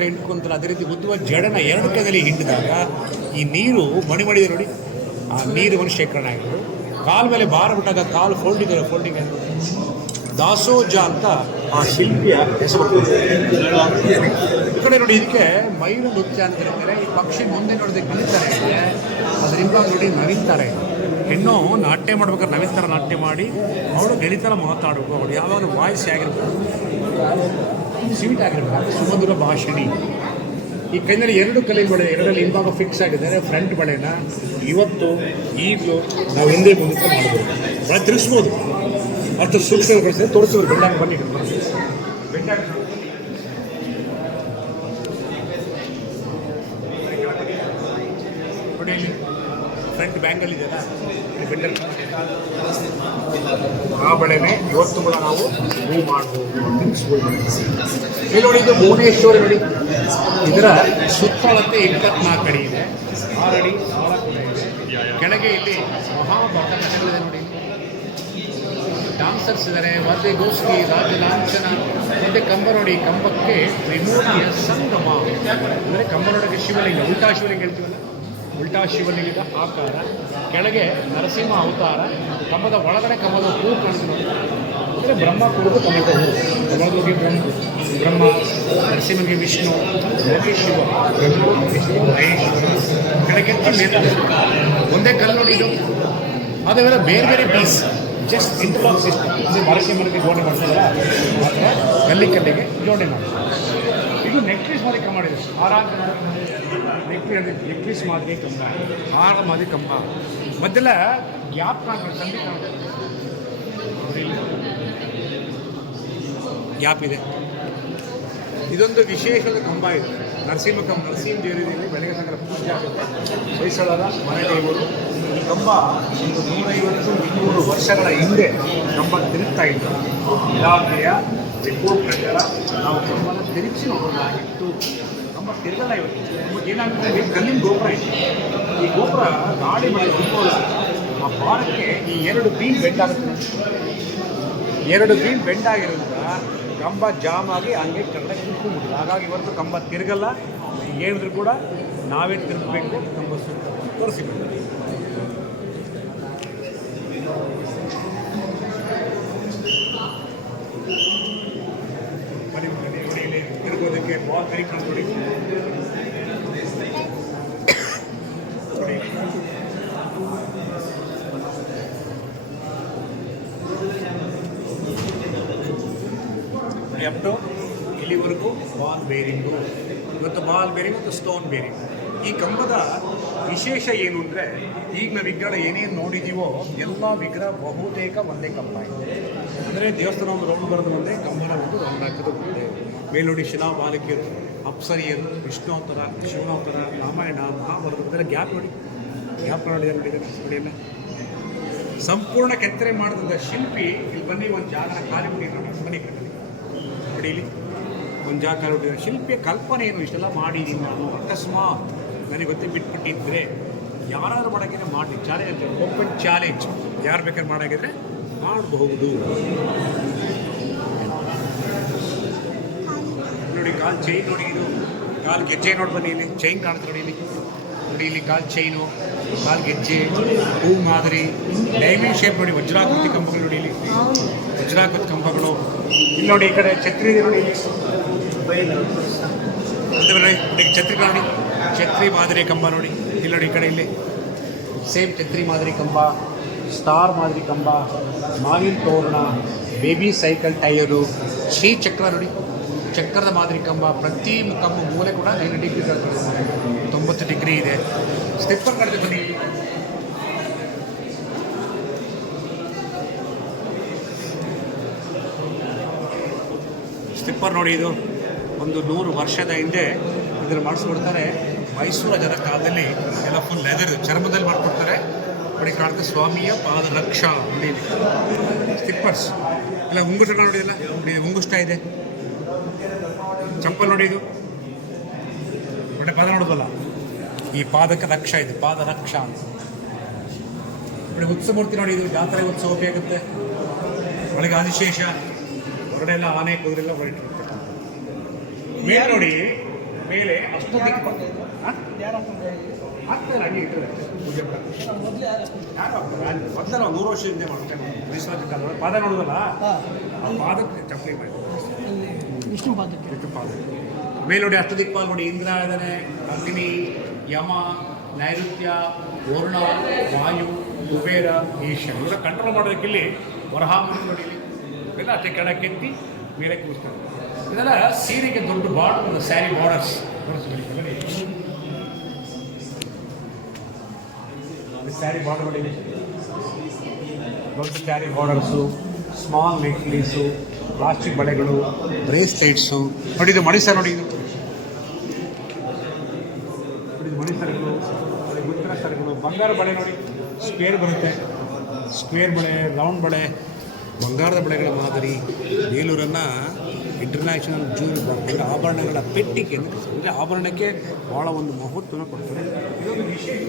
ಥರ ಹಿಂಡ್ಕೊಂತಾರೆ. ಅದೇ ರೀತಿ ಉದ್ದುವ ಜಡನ ಎರಡು ಕೈಯಲ್ಲಿ ಹಿಂಡಿದಾಗ ಈ ನೀರು ಮಣಿಮಣಿದೆ ನೋಡಿ, ಆ ನೀರು ಒಂದು ಶೇಖರಣೆ ಆಗಿರೋದು. ಕಾಲ ಮೇಲೆ ಭಾರ ಬಿಟ್ಟಾಗ ಕಾಲು ಫೋಲ್ಡಿಂಗ್ ದಾಸೋಜ ಅಂತ ಆ ಶಿಲ್ಪಿಯ ಹೆಸರು. ಈ ಕಡೆ ನೋಡಿ, ಇದಕ್ಕೆ ಮೈಲು ನೃತ್ಯ ಅಂತ ಹೇಳ್ತಾರೆ. ಈ ಪಕ್ಷಿ ಮುಂದೆ ನೋಡಿದ್ರೆ ಕಲಿತಾರೆ, ಅದ್ರ ಹಿಂಭಾಗ ನೋಡಿ ನವಿಂತಾರೆ. ಹೆಣ್ಣು ನಾಟ್ಯ ಮಾಡ್ಬೇಕಾದ್ರೆ ನವಿಸ್ತಾರ ನಾಟ್ಯ ಮಾಡಿ ಅವಳು ಗೆಳಿತರ ಮಾತಾಡಬೇಕು. ಅವಳು ಯಾವಾಗ ವಾಯ್ಸ್ ಆಗಿರ್ಬೇಕು, ಸ್ವೀಟ್ ಆಗಿರ್ಬೇಕು, ಸುಮಧುರ ಭಾಷಿಣಿ. ಈ ಕೈನಲ್ಲಿ ಎರಡು ಕಲೆ ಬಳೆ, ಎರಡರಲ್ಲಿ ಹಿಂಭಾಗ ಫಿಕ್ಸ್ ಆಗಿದ್ದಾರೆ. ಫ್ರಂಟ್ ಬಳೆನ ಇವತ್ತು ಈಗಲೂ ನಾವು ಹಿಂದೆ ಮುಂದೆ ಮಾಡ್ಬೋದು, ಬಳೆ ತಿರ್ಸ್ಬೋದು. ಅಷ್ಟು ಸೂಕ್ಷ್ಮ ತೋರಿಸೋರು ಬೆಂಡಾಗ ಬನ್ನಿ ಬೆಂಡಾಗ ನೋಡಿ, ಇಲ್ಲಿ ಫ್ರಂಟ್ ಬ್ಯಾಂಗಲ್ ಇದೆಯಲ್ಲ ಬೆಂಡಲ್, ಆ ಬಳೆನೇ ಇವತ್ತು ಕೂಡ ನಾವು ಮೂವ್ ಮಾಡ್ಬೋದು. ಇಲ್ಲಿ ನೋಡಿ, ಇದು ಭುವನೇಶ್ವರಿ ನೋಡಿ, ಇದರ ಸುತ್ತಳತೆ 24 ಅಡಿ ಇದೆ, 6 ಅಡಿ 4 ಇದೆ. ಕೆಳಗೆ ಇಲ್ಲಿ ಮಹಾಭಕ್ತಗಳಿದೆ ನೋಡಿ, ಡಾನ್ಸರ್ಸ್ ಇದ್ದಾರೆ, ವಾದ್ಯಗೋಷ್ಠಿ, ರಾಜ ಲಾಂಛನ. ಮತ್ತು ಕಂಬ ನೋಡಿ, ಕಂಬಕ್ಕೆ ತ್ರಿಮೂರ್ತಿಯ ಸಂಗಮ ಅಂದರೆ ಕಂಬನೊಳಗೆ ಶಿವಲಿಂಗ, ಉಲ್ಟಾ ಶಿವಲಿಂಗ ಹೇಳ್ತೀವಲ್ಲ, ಉಲ್ಟಾ ಶಿವಲಿಂಗದ ಆಕಾರ. ಕೆಳಗೆ ನರಸಿಂಹ ಅವತಾರ. ಕಂಬದ ಒಳಗಡೆ ಕಂಬದ ಹೂ ಕಾಣಿಸ್ತು ಅಂದರೆ ಬ್ರಹ್ಮ ಕುಡಿದು ಕಂಬದ ಹೂ. ಕಮಲಕ್ಕೆ ಬ್ರಹ್ಮ, ನರಸಿಂಹಗೆ ವಿಷ್ಣು, ಲೋಕೆ ಶಿವ, ಬ್ರಹ್ಮ ವಿಷ್ಣು ಮಹೇಶ್ವರ. ಕೆಳಗೆ ಒಂದೇ ಕಲ್ಲು ನೋಡಿ, ಇದು ಅದೆಲ್ಲ ಬೇರೆ ಬೇರೆ ಪೀಸ್, ಜಸ್ಟ್ ಇಂಟರ್ಲಾಕ್ ಸಿಸ್ಟಮ್. ಅಂದರೆ ಮರಕ್ಕೆ ಜೋಡಣೆ ಮಾಡ್ತಾರಲ್ಲ ಆ ಥರ ಕಲ್ಲಿಗೆ ಜೋಡಣೆ ಮಾಡ್ತಾರೆ. ಇದು ನೆಕ್ಲೇಸ್ ಮಾದರಿ ಕಂಬ ಮಾಡಿದೆ, ನೆಕ್ಲೇಸ್ ಮಾದರಿ ಕಂಬ, ಹಾರ ಮಾದರಿ ಕಂಬ. ಮತ್ತೆಲ್ಲ ಗ್ಯಾಪ್ ಕಾಣ್ತಾರೆ, ಸಂಧಿ ಕಾಣ್ತಾರೆ, ಗ್ಯಾಪ್ ಇದೆ. ಇದೊಂದು ವಿಶೇಷವಾದ ಕಂಬ ಇದೆ, ನರಸಿಂಹ ಕಂಬ. ನರಸಿಂಹ ದೇವರಲ್ಲಿ ಬೆಳಗ್ಗೆ ಸಂಗ್ರಹ ಪೂಜೆ ಆಗುತ್ತೆ, ಹೊಯ್ಸಳರ ಮನೆ ದೇವರು. ಈ ಕಂಬ ಒಂದು 150-200 ವರ್ಷಗಳ ಹಿಂದೆ ಕಂಬ ತಿರುಗ್ತಾ ಇತ್ತು. ಇಲಾಖೆಯ ರಿಪೋರ್ಟ್ ಪ್ರಕಾರ ನಾವು ಕಂಬನ ತಿರುಗಿಸಿ ನೋಡೋದಾಗಿತ್ತು. ಕಂಬ ತಿರುಗಲ್ಲ ಇವತ್ತು. ನಮಗೆ ಏನಾಗ್ತದೆ, ಕಲ್ಲಿನ ಗೋಪುರ ಇತ್ತು. ಈ ಗೋಪುರ ಗಾಳಿ ಮಳೆ ತುಂಬೋಲ್ಲ, ಆ ಭಾರಕ್ಕೆ ಈ 2 ಬೀಮ್ ಬೆಂಡ್ ಆಗುತ್ತೆ. 2 ಬೀಮ್ ಬೆಂಡ್ ಆಗಿರೋದ್ರಿಂದ ಕಂಬ ಜಾಮ್ ಆಗಿ ಹಂಗೆ ಕೆಳಗೆ ಕುಂತ್ಕೊಂಡ್ಬಿಟ್ಟಿದೆ. ಹಾಗಾಗಿ ಇವತ್ತು ಕಂಬ ತಿರುಗಲ್ಲ. ಹೇಳಿದ್ರು ಕೂಡ ನಾವೇ ತಿರುಗಬೇಕು, ಕಂಬ ತೋರಿಸಿಬಿಟ್ಟು. ನೋಡಿ, ಇಲ್ಲಿ ತಿರುಗೋದಕ್ಕೆ ಬಾಲ್ ಕರಿಕೊಂಡು ನೋಡಿ, ಅಪ್ ಟು ಇಲ್ಲಿವರೆಗೂ ಬಾಲ್ ಬೇರಿಂಗು. ಇವತ್ತು ಬಾಲ್ ಬೇರಿಂಗ್ ಮತ್ತು ಸ್ಟೋನ್ ಬೇರಿಂಗ್. ಈ ಕಂಬದ ವಿಶೇಷ ಏನು ಅಂದರೆ, ಈಗ ನಾವು ವಿಗ್ರಹ ಏನೇನು ನೋಡಿದ್ದೀವೋ ಎಲ್ಲ ವಿಗ್ರಹ ಬಹುತೇಕ ಒಂದೇ ಕಂಬ ಇದೆ. ಅಂದರೆ ದೇವಸ್ಥಾನ ಒಂದು ರೌಂಡ್ ಬರೋದು ಒಂದೇ, ಕಂಬನ ಒಂದು ರೌಂಡ್ ಹಾಕೋದು ಒಂದೇ. ಮೇಲ್ನೋಡಿ ಶಿಲಾ ಬಾಲಕಿಯರು, ಅಪ್ಸರಿಯರು, ವಿಷ್ಣು ಅವತಾರ, ಶಿವನವತಾರ, ರಾಮಾಯಣ, ಮಹಾಭಾರತ, ಇದೆಲ್ಲ ಗ್ಯಾಪ್ ನೋಡಿ, ಗ್ಯಾಪ್ ನೋಡಿಲ್ಲ. ಸಂಪೂರ್ಣ ಕೆತ್ತನೆ ಮಾಡಿದಂಥ ಶಿಲ್ಪಿ ಇಲ್ಲಿ ಬನ್ನಿ, ಒಂದು ಜಾಗನ ಖಾಲಿ ಮಾಡಿ ಬನ್ನಿ ಕಟ್ಟಲಿ ನೋಡಿ. ಇಲ್ಲಿ ಒಂದು ಜಾಗ ಖಾಲಿ ಬಿಟ್ಟಿದ್ದಾರೆ. ಶಿಲ್ಪಿಯ ಕಲ್ಪನೆ ಏನು, ಇಷ್ಟೆಲ್ಲ ಮಾಡಿದ್ದೀನಿ ನಾನು, ಅಕಸ್ಮಾತ್ ನನಗೆ ಗೊತ್ತೇ ಬಿಟ್ಬಿಟ್ಟಿದ್ರೆ ಯಾರಾದ್ರೂ ಮಾಡೋಕ್ಕಿದ್ರೆ ಮಾಡಿ. ಚಾಲೆಂಜ್, ಓಪನ್ ಚಾಲೆಂಜ್, ಯಾರು ಬೇಕಾದ್ರೆ ಮಾಡೋಕ್ಕಿದ್ರೆ ಮಾಡಬಹುದು ನೋಡಿ. ಕಾಲು ಚೈನ್ ನೋಡಿ, ಇದು ಕಾಲು ಗೆಜ್ಜೆ ನೋಡಿ, ಬನ್ನಿ ಇಲ್ಲಿ ಚೈನ್ ಕಾಣುತ್ತೆ ನೋಡಿ. ಇಲ್ಲಿ ನೋಡಿ, ಇಲ್ಲಿ ಕಾಲು ಚೈನು, ಕಾಲು ಗೆಜ್ಜೆ, ಹೂ ಮಾದರಿ, ಡೈಮಂಡ್ ಶೇಪ್ ನೋಡಿ, ವಜ್ರಾಕೃತಿ ಕಂಬಗಳು ನೋಡಿ. ಇಲ್ಲಿ ವಜ್ರಾಕೃತಿ ಕಂಬಗಳು. ಇಲ್ಲಿ ನೋಡಿ, ಈ ಕಡೆ ಛತ್ರಿ ಇದೆ ನೋಡಿ, ಇಲ್ಲಿ ಛತ್ರಿ ನೋಡಿ, ಛತ್ರಿ ಮಾದರಿ ಕಂಬ ನೋಡಿ. ಇಲ್ಲಿ ನೋಡಿ, ಈ ಕಡೆ ಇಲ್ಲಿ ಸೇಮ್ ಛತ್ರಿ ಮಾದರಿ ಕಂಬ, ಸ್ಟಾರ್ ಮಾದರಿ ಕಂಬ, ಮಾವಿನ ತೋರಣ, ಬೇಬಿ ಸೈಕಲ್ ಟೈರು, ಶ್ರೀಚಕ್ರ ನೋಡಿ, ಚಕ್ರದ ಮಾದರಿ ಕಂಬ. ಪ್ರತಿ ಕಂಬ ಮೂಲೆ ಕೂಡ 90 ಡಿಗ್ರಿ 90 ಡಿಗ್ರಿ ಇದೆ. ಸ್ಟಿಪ್ಪರ್ ಕಡಿದೆ ಬನ್ನಿ. ಸ್ಟಿಪ್ಪರ್ ನೋಡಿ, ಇದು ಒಂದು 100 ವರ್ಷದ ಹಿಂದೆ ಇದನ್ನು ಮಾಡಿಸ್ಕೊಡ್ತಾರೆ. ಮೈಸೂರು ಜನ ಕಾಲದಲ್ಲಿ ಎಲ್ಲ ಫುಲ್ ಲೆದರ್ ಚರ್ಮದಲ್ಲಿ ಮಾಡಿಕೊಡ್ತಾರೆ. ನೋಡಿ ಕಾಣ್ತಾ ಸ್ವಾಮಿಯ ಪಾದ ರಕ್ಷ ನೋಡಿ, ಸ್ಟಿಪ್ಪರ್ಸ್ ಎಲ್ಲ. ಉಂಗುಷ್ಟ ನೋಡಿದಿಲ್ಲ, ಉಂಗುಷ್ಟ ಇದೆ. ಚಪ್ಪಲ್ ನೋಡಿ, ಇದು ಒಳ್ಳೆ ಪಾದ ನೋಡೋದಲ್ಲ, ಈ ಪಾದಕ್ಕೆ ರಕ್ಷ ಇದೆ, ಪಾದ ರಕ್ಷ ಅಂತ. ನೋಡಿ ಉತ್ಸವ ಮೂರ್ತಿ ನೋಡಿ, ಇದು ಜಾತ್ರೆ ಉತ್ಸವ ಆಗುತ್ತೆ. ಒಳಗೆ ಆದಿಶೇಷ, ಹೊರಗಡೆ ಎಲ್ಲ ಆನೆ ಕುದುರೆಲ್ಲ ಹೊರಟಿರುತ್ತೆ. ಮೇಲೆ ನೋಡಿ ಮೇಲೆ ಅಷ್ಟದಿಕ್ಪಾಲ ಆಗ್ತಾರೆ ಹಂಗೆ ಇಟ್ಟರೆ ಪೂಜೆ ಯಾರು ಆಗ್ತಾರೆ ಮೊದಲ 100 ವರ್ಷ ಹಿಂದೆ ಮಾಡ್ತೇವೆ ಮೈಸೂರು ಕಾಲ ಪಾದ ನೋಡೋದಲ್ಲ ಆ ಪಾದಕ್ಕೆ ಚಪ್ಪಲಿ ಮಾಡಿ ವಿಷ್ಣು ಪಾದ ಮೇಲೆ ನೋಡಿ ಅಷ್ಟದಿಕ್ಪಾಲ್ ನೋಡಿ ಇಂದ್ರ ಇದ್ದಾನೆ, ಅಗ್ನಿ, ಯಮ, ನೈಋತ್ಯ, ವರುಣ, ವಾಯು, ಕುಬೇರ, ಈಶ್ವರ ಇವರ ಕಂಟ್ರೋಲ್ ಮಾಡೋದಕ್ಕೆ ಇಲ್ಲಿ ವರಹಾಮುನಿ ನೋಡಿ ಇವೆಲ್ಲ ಅಷ್ಟೇ ಕೆಳಕ್ಕೆತ್ತಿ ಮೇಲೆ ಕೂರಿಸ್ತಾರೆ. ಇದೆಲ್ಲ ಸೀರೆಗೆ ದೊಡ್ಡ ಬಾರ್ಡರ್, ಒಂದು ಸ್ಯಾರಿ ಬಾರ್ಡರ್ಸ್ ಸ್ಯಾರಿ ಬಾರ್ಡರ್ ನೋಡಿ, ದೊಡ್ಡ sari borders, small necklace, plastic ಬಳೆಗಳು, ಬ್ರೇಸ್ಲೈಟ್ಸು ನೋಡಿ. ಇದು ಮಣಿಸರ್ ನೋಡಿ, ಇದು ಮಣಿಸರ್ಗಳು, ಗುತ್ತರ ಸರಗಳು, ಬಂಗಾರ ಬಳೆ ನೋಡಿ, ಸ್ಕ್ವೇರ್ ಬರುತ್ತೆ, ಸ್ಕ್ವೇರ್ ಬಳೆ, ರೌಂಡ್ ಬಳೆ, ಬಂಗಾರದ ಬಳೆಗಳ ಮಾದರಿ. ಬೇಲೂರನ್ನು ಇಂಟರ್ನ್ಯಾಷನಲ್ ಜ್ಯೂವೆಲ್ ಆಭರಣಗಳ ಪೆಟ್ಟಿಗೆ ಅಂದರೆ ಆಭರಣಕ್ಕೆ ಭಾಳ ಒಂದು ಮಹತ್ವನ ಕೊಡ್ತಾರೆ. ಇದೊಂದು ವಿಶೇಷ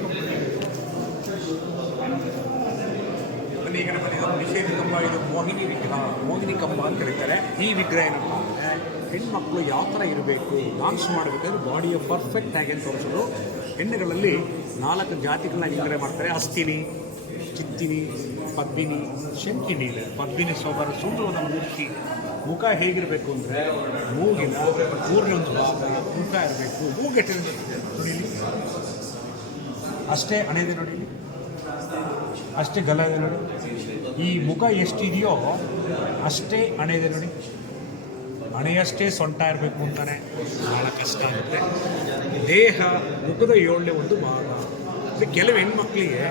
ಈಗ ನಮ್ಮ ವಿಶೇಷ ಕಂಬ, ಇದು ಮೋಹಿನಿ ವಿಗ್ರಹ, ಮೋಹಿನಿ ಕಂಬ ಅಂತ ಕರೀತಾರೆ. ಈ ವಿಗ್ರಹ ಏನಪ್ಪ ಅಂದರೆ ಹೆಣ್ಮಕ್ಳು ಯಾವ ಥರ ಇರಬೇಕು, ಡಾನ್ಸ್ ಮಾಡಬೇಕಾದ್ರೆ ಬಾಡಿಯ ಪರ್ಫೆಕ್ಟ್ ಆಗಿ ಅಂತ ತೋರಿಸೋದು. ಹೆಣ್ಣುಗಳಲ್ಲಿ 4 ಜಾತಿಗಳನ್ನ ವಿಗ್ರಹ ಮಾಡ್ತಾರೆ. ಹಸ್ತಿನಿ, ಚಿತ್ತಿನಿ, ಪದ್ಮಿನಿ, ಶಂಕಿನಿ ಇದೆ. ಪದ್ಮಿನಿ ಸೊಬರ ಸುಂದರವಾದ ಮೂರ್ತಿ. ಮುಖ ಹೇಗಿರಬೇಕು ಅಂದರೆ ಮೂಗಿನ ಪೂರ್ಣೊಂದು ಮುಖ ಇರಬೇಕು. ಮೂಗೆಟ್ಟೆ ನೋಡಿ, ಅಷ್ಟೇ ಹಣೆದೆ ನೋಡಿ, ಅಷ್ಟೇ ಗಲ ಇದೆ ನೋಡಿ. ಈ ಮುಖ ಎಷ್ಟಿದೆಯೋ ಅಷ್ಟೇ ಹಣೆ ಇದೆ ನೋಡಿ. ಹಣೆಯಷ್ಟೇ ಸೊಂಟ ಇರಬೇಕು ಅಂತಾನೆ ಭಾಳ ಕಷ್ಟ ಆಗುತ್ತೆ. ದೇಹ ಮುಖದ 7ನೇ ಒಂದು ಭಾಗ. ಕೆಲವು ಹೆಣ್ಮಕ್ಳಿಗೆ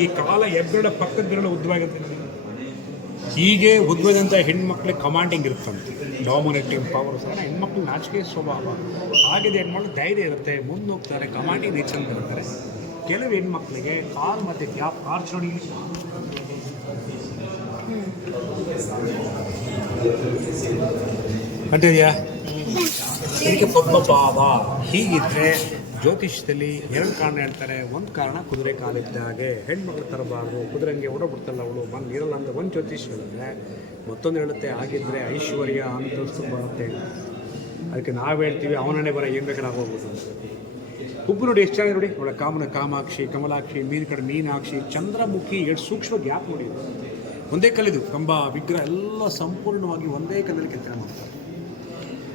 ಈ ಕಾಲ ಹೆಬ್ಬೆರಳ ಪಕ್ಕದ ಬೆರಳು ಉದ್ದವಾಗಿರುತ್ತೆ ನೋಡಿ. ಹೀಗೆ ಉದ್ವದಂಥ ಹೆಣ್ಮಕ್ಳಿಗೆ ಕಮಾಂಡಿಂಗ್ ಇರುತ್ತಂತೆ, ಡಾಮಿನೇಟಿಂಗ್ ಪವರ್. ಸಹ ಹೆಣ್ಮಕ್ಳು ನಾಚಿಕೆ ಸ್ವಭಾವ ಆಗಿದೆ, ಹೆಣ್ಮಕ್ಳು ಧೈರ್ಯ ಇರುತ್ತೆ, ಮುಂದೆ ಹೋಗ್ತಾರೆ, ಕಮಾಂಡಿಂಗ್ ನೇಚರ್ ಇರ್ತಾರೆ. ಕೆಲವು ಹೆಣ್ಮಕ್ಳಿಗೆ ಕಾಲು ಮತ್ತು ಗ್ಯಾಪ್ ಆರ್ಚ್ ನೋಡಿ, ಅಂತಿದೆಯಾ, ಇದಕ್ಕೆ ಪದ್ಮಪಾದ. ಹೀಗಿದ್ರೆ ಜ್ಯೋತಿಷ್ಯದಲ್ಲಿ 2 ಕಾರಣ ಹೇಳ್ತಾರೆ. ಒಂದು ಕಾರಣ ಕುದುರೆ ಕಾಲಿದ್ದ ಹಾಗೆ ಹೆಣ್ಮಕ್ಳು ತರಬಾರ್ದು, ಕುದುರೆಂಗೆ ಓಡೋಗ್ಬಿಡ್ತಲ್ಲ ಅವಳು ಮನೆ ಇರಲ್ಲ ಅಂತ ಒಂದು ಜ್ಯೋತಿಷ್ ಹೇಳಿದ್ರೆ, ಮತ್ತೊಂದು ಹೇಳುತ್ತೆ ಆಗಿದ್ದರೆ ಐಶ್ವರ್ಯ ಅಂತಸ್ತು ಬರುತ್ತೆ. ಅದಕ್ಕೆ ನಾವು ಹೇಳ್ತೀವಿ ಅವನನ್ನೇ ಬರ ಏನು ಬೇಕಾದ್ರೆ ಆಗೋಗ್ಬೋದು ಅಂತ. ಉಬ್ಬು ನೋಡಿ ಎಷ್ಟು ಚೆನ್ನಾಗಿ ನೋಡಿ, ಅವಳ ಕಾಮಾಕ್ಷಿ, ಕಮಲಾಕ್ಷಿ, ಮೀನು ಕಡೆ ಮೀನಾಕ್ಷಿ, ಚಂದ್ರಮುಖಿ, 2 ಸೂಕ್ಷ್ಮ ಗ್ಯಾಪ್ ನೋಡಿ. ಒಂದೇ ಕಲ್ಲಿದು ಕಂಬ ವಿಗ್ರಹ ಎಲ್ಲ ಸಂಪೂರ್ಣವಾಗಿ ಒಂದೇ ಕಲ್ಲಲ್ಲಿ ಕೆತ್ತನೆ ಮಾಡ್ತಾರೆ.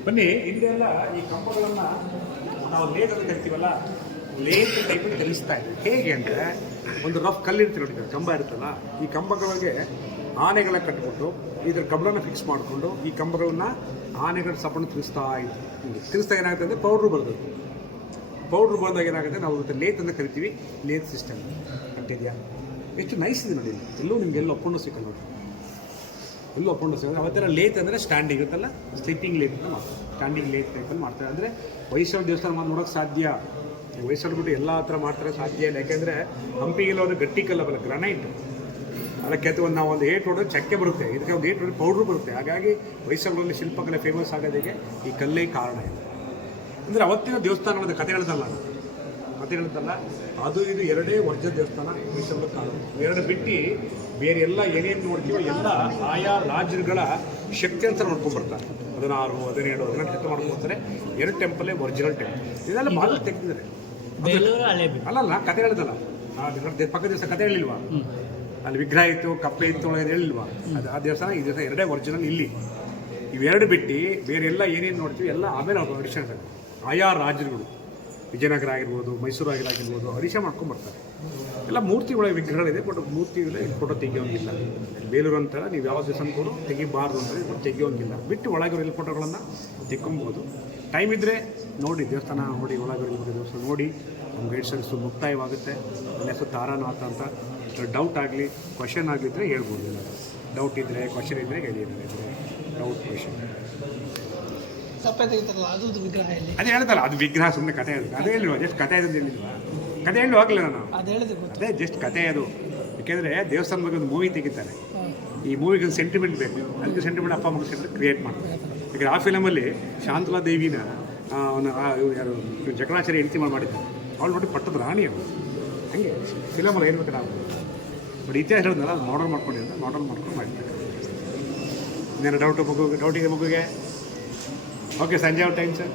ಬನ್ನಿ, ಇಲ್ಲೆಲ್ಲ ಈ ಕಂಬಗಳನ್ನು ನಾವು ಲೇತ್ ಅಂತ ಕರಿತೀವಲ್ಲ, ಲೇತ್ ಟೈಪಲ್ಲಿ ಕಲಿಸ್ತಾ ಇದೆ. ಹೇಗೆ ಅಂದರೆ ಒಂದು ರಫ್ ಕಲ್ಲಿರ್ತೀವಿ ನೋಡಿ, ಕಂಬ ಇರುತ್ತಲ್ಲ, ಈ ಕಂಬಗಳಿಗೆ ಆನೆಗಳ ಕಟ್ಬಿಟ್ಟು ಇದ್ರ ಕಬ್ಬಳನ್ನು ಫಿಕ್ಸ್ ಮಾಡಿಕೊಂಡು ಈ ಕಂಬಗಳನ್ನು ಆನೆಗಳ ಸಪಣ ತಿರ್ಸ್ತಾ ಏನಾಗುತ್ತೆ ಅಂದರೆ ಪೌಡ್ರು ಬರೋದು. ಪೌಡ್ರ್ ಬಂದಾಗ ಏನಾಗುತ್ತೆ, ನಾವು ಲೇತ್ ಅಂತ ಕರಿತೀವಿ. ಲೇತ್ ಸಿಸ್ಟಮ್ ಕಟ್ಟಿದೆಯಾ, ಎಷ್ಟು ನೈಸ್ ಇದೆ ನೋಡಿ. ಎಲ್ಲೂ ನಿಮ್ಗೆ ಎಲ್ಲೂ ಒಪ್ಪಂಡು ಸಿಕ್ಕಲ್ಲ ನೋಡಿ, ಎಲ್ಲೂ ಒಪ್ಪಂಡು ಸಿಗೋದು. ಅವತ್ತರ ಲೇತ್ ಅಂದರೆ ಸ್ಟ್ಯಾಂಡಿಂಗ್ ಇರುತ್ತಲ್ಲ, ಸ್ಲೀಪಿಂಗ್ ಲೇತ್ ಅಂತ ಮಾಡ್ತಾರೆ. ಸ್ಟ್ಯಾಂಡಿಂಗ್ ಲೇತ್ ಟೈಪಲ್ಲಿ ಮಾಡ್ತಾರೆ. ಅಂದರೆ ಹೊಯ್ಸಳ ದೇವಸ್ಥಾನ ನೋಡೋಕ್ಕೆ ಸಾಧ್ಯ, ಹೊಯ್ಸಳ ಬಿಟ್ಟು ಎಲ್ಲ ಹತ್ರ ಮಾಡ್ತಾರೆ ಸಾಧ್ಯ ಇಲ್ಲ. ಯಾಕೆಂದರೆ ಹಂಪಿಗೆಲ್ಲ ಒಂದು ಗಟ್ಟಿ ಕಲ್ಲವಲ್ಲ, ಗ್ರನೈಟ್, ಅದಕ್ಕೆ ಒಂದು ನಾವು ಒಂದು 8 ಹೊಡೆದು ಚಕ್ಕೆ ಬರುತ್ತೆ, ಇದಕ್ಕೆ ಒಂದು 8 ಹೊಡೆದು ಪೌಡ್ರು ಬರುತ್ತೆ. ಹಾಗಾಗಿ ಹೊಯ್ಸಳರಲ್ಲಿ ಶಿಲ್ಪಕಲೆ ಫೇಮಸ್ ಆಗೋದಕ್ಕೆ ಈ ಕಲ್ಲೇ ಕಾರಣ ಇದೆ. ಅಂದರೆ ಅವತ್ತಿನ ದೇವಸ್ಥಾನದ ಕತೆ ಹೇಳ್ದಲ್ಲ, ಅದು ಇದು 2 ವರ್ಷದ ದೇವಸ್ಥಾನ ಹೊಯ್ಸಳ ಕಾಲ. 2 ಬಿಟ್ಟು ಬೇರೆ ಎಲ್ಲ ಏನೇನು ನೋಡ್ತೀವೋ ಎಲ್ಲ ಆಯಾ ರಾಜ್ಯಗಳ ಶಕ್ತಿ ಅಂತ ನೋಡ್ಕೊಂಡ್ಬರ್ತಾರೆ. 16, 17, 18 ಮಾಡ್ಕೊತಾರೆ. 2 ಟೆಂಪಲೇ ಒರಿಜಿನಲ್ ಟೆಂಪಲ್. ಇದೆಲ್ಲ ಭಾಳ ತೆಗೆದಿದ್ದಾರೆ. ಅಲ್ಲಲ್ಲ, ಕತೆ ಹೇಳ್ದಲ್ಲ, ಪಕ್ಕದ ದಿವಸ ಕತೆ ಹೇಳಿಲ್ವಾ, ಅಲ್ಲಿ ವಿಗ್ರಹ ಇತ್ತು, ಕಪ್ಪೆ ಇತ್ತು ಒಳಗೆ ಹೇಳಿಲ್ವಾ, ಅದು ಆ ದೇವಸ್ಥಾನ ಈ ದೇವಸ್ಥಾನ 2 ಒರಿಜಿನಲ್ ಇಲ್ಲಿ. ಇವೆರಡು ಬಿಟ್ಟು ಬೇರೆ ಎಲ್ಲ ಏನೇನು ನೋಡ್ತೀವಿ ಎಲ್ಲ ಆಮೇಲೆ ಅಡಿಷನ್ ಆಗುತ್ತೆ. ಆಯಾ ರಾಜ್ಯಗಳು, ವಿಜಯನಗರ ಆಗಿರ್ಬೋದು, ಮೈಸೂರು ಆಗಿರ್ಬೋದು, ಅಡಿಷನ್ ಮಾಡ್ಕೊಂಡ್ಬರ್ತಾರೆ. ಎಲ್ಲ ಮೂರ್ತಿಗಳ ವಿಗ್ರಹಗಳಿದೆ, ಬಟ್ ಮೂರ್ತಿಗಳ ಫೋಟೋ ತೆಗಿಯೋಂಗಿಲ್ಲ. ಬೇಲೂರು ಅಂತ ನೀವು ಯಾವ ದಿವಸ ಕೂಡ ತೆಗಿಬಾರ್ದು ಅಂತ ತೆಗಿಯೋಂಗಿಲ್ಲ. ಬಿಟ್ಟು ಒಳಗಿರೋ ಫೋಟೋಗಳನ್ನು ತೆಕ್ಕೊಬೋದು. ಟೈಮ್ ಇದ್ದರೆ ನೋಡಿ, ದೇವಸ್ಥಾನ ನೋಡಿ, ಒಳಗಿರೋ ದೇವಸ್ಥಾನ ನೋಡಿ. ನಮ್ಮ ಗೈಡ್ ಸರ್ವಿಸು ಮುಕ್ತಾಯವಾಗುತ್ತೆ. ನನ್ನ ಹೆಸರು ತಾರಾನಾಥ ಅಂತ. ಡೌಟ್ ಆಗಲಿ ಕ್ವಶನ್ ಆಗಲಿದ್ರೆ ಹೇಳ್ಬೋದು. ಡೌಟ್ ಇದ್ದರೆ ಕ್ವಶನ್ ಇದ್ದರೆ ಹೇಳಿದ್ರೆ ಡೌಟ್ ಕ್ವಶನ್ ಅದೇ ಹೇಳ್ತಲ್ಲ, ಅದು ವಿಗ್ರಹ ಸುಮ್ಮನೆ ಕತೆ ಹೇಳುತ್ತೆ. ಅದೇ ಹೇಳಿಲ್ವಾ, ಜಸ್ಟ್ ಕತೆ ಅದು ಹೇಳಿಲ್ವಾ, ಕತೆ ಹೇಳಿ ಹೋಗಲಿಲ್ಲ ನಾನು, ಅದೇ ಜಸ್ಟ್ ಕತೆ ಅದು. ಯಾಕೆಂದರೆ ದೇವಸ್ಥಾನ ಬಗ್ಗೆ ಒಂದು ಮೂವಿ ತೆಗಿತಾರೆ, ಈ ಮೂವಿಗೆ ಒಂದು ಸೆಂಟಿಮೆಂಟ್ ಬೇಕು. ಅದಕ್ಕೆ ಸೆಂಟಿಮೆಂಟ್ ಅಪ್ಪ ಮಗ ಸೆಂಟಿಮೆಂಟ್ ಕ್ರಿಯೇಟ್ ಮಾಡ್ತಾರೆ. ಯಾಕಂದರೆ ಆ ಫಿಲಮಲ್ಲಿ ಶಾಂತಲಾ ದೇವಿನ ಯಾರು ಜಕಣಾಚಾರ್ಯ ಹೆಂಡತಿ ಮಾಡಿದ್ದಾರೆ. ಅವಳು ನೋಡಿ ಪಟ್ಟದ ರಾಣಿ ಅವರು. ಹಂಗೆ ಫಿಲಮಲ್ಲಿ ಏನು ಬೇಕಾದ್ರೆ ಆಗ್ಬೋದು. ಬಟ್ ಇತಿಹಾಸ ಹೇಳಿದ್ನಲ್ಲ, ಅದು ಮಾಡಲ್ ಮಾಡ್ಕೊಂಡಿದ್ದೆ, ಮಾಡಲ್ ಮಾಡ್ಕೊಂಡು ಮಾಡಿರ್ತಾರೆ. ಇನ್ನೇನು ಡೌಟಿಗೆ ಮಗುಗೆ ಓಕೆ, ಸಂಜೆ ಟೈಮ್ ಸರ್.